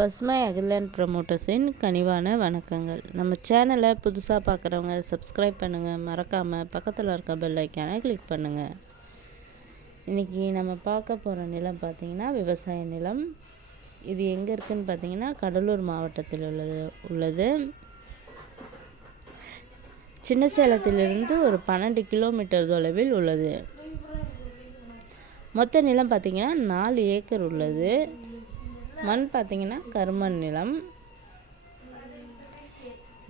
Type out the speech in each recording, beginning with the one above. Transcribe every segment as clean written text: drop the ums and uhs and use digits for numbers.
பசுமை அகிலேண்ட் ப்ரமோட்டர்ஸின் கனிவான வணக்கங்கள். நம்ம சேனலை புதுசாக பார்க்குறவங்க சப்ஸ்கிரைப் பண்ணுங்கள். மறக்காமல் பக்கத்தில் இருக்க பெல் ஐக்கானை கிளிக் பண்ணுங்கள். இன்றைக்கி நம்ம பார்க்க போகிற நிலம் பார்த்திங்கன்னா விவசாய நிலம். இது எங்கே இருக்குதுன்னு பார்த்திங்கன்னா கடலூர் மாவட்டத்தில் உள்ளது. சின்ன சேலத்திலிருந்து ஒரு 12 கிலோமீட்டர் தொலைவில் உள்ளது. மொத்த நிலம் பார்த்திங்கன்னா 4 ஏக்கர் உள்ளது. மண் பார்த்திங்கன்னா கருமண் நிலம்.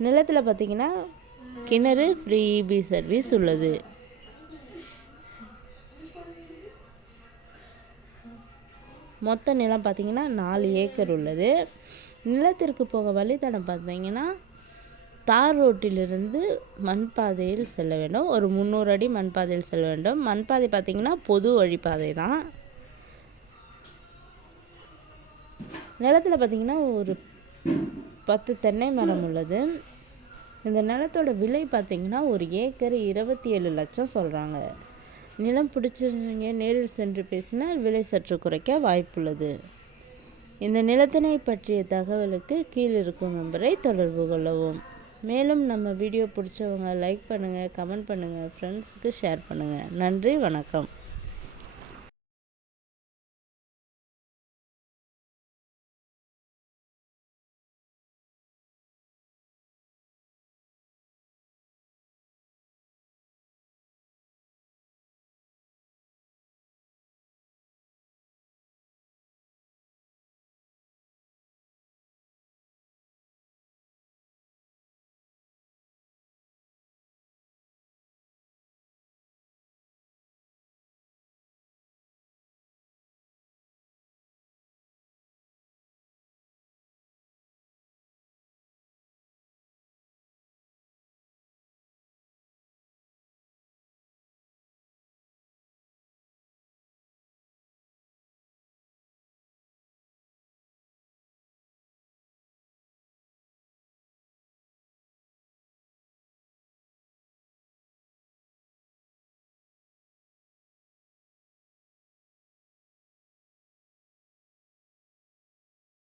நிலத்தில் பார்த்திங்கன்னா கிணறு ஃப்ரீ இபி சர்வீஸ் உள்ளது. மொத்த நிலம் பார்த்திங்கன்னா 4 ஏக்கர் உள்ளது. நிலத்திற்கு போக வழித்தடம் பார்த்திங்கன்னா தார் ரோட்டிலிருந்து மண் பாதையில் செல்ல வேண்டும். ஒரு 300 அடி மண் பாதையில் செல்ல வேண்டும். மண் பாதை பார்த்திங்கன்னா பொது வழிப்பாதை தான். நிலத்தில் பார்த்திங்கன்னா ஒரு 10 தென்னை மரம் உள்ளது. இந்த நிலத்தோட விலை பார்த்திங்கன்னா ஒரு ஏக்கர் 27 லட்சம் சொல்கிறாங்க. நிலம் பிடிச்சிருந்தீங்க நேரில் சென்று பேசினால் விலை சற்று குறைக்க வாய்ப்புள்ளது. இந்த நிலத்தினை பற்றிய தகவலுக்கு கீழ் இருக்கும் நம்பரை தொடர்பு கொள்ளவும். மேலும் நம்ம வீடியோ பிடிச்சவங்க லைக் பண்ணுங்கள், கமெண்ட் பண்ணுங்கள், ஃப்ரெண்ட்ஸுக்கு ஷேர் பண்ணுங்கள். நன்றி, வணக்கம்.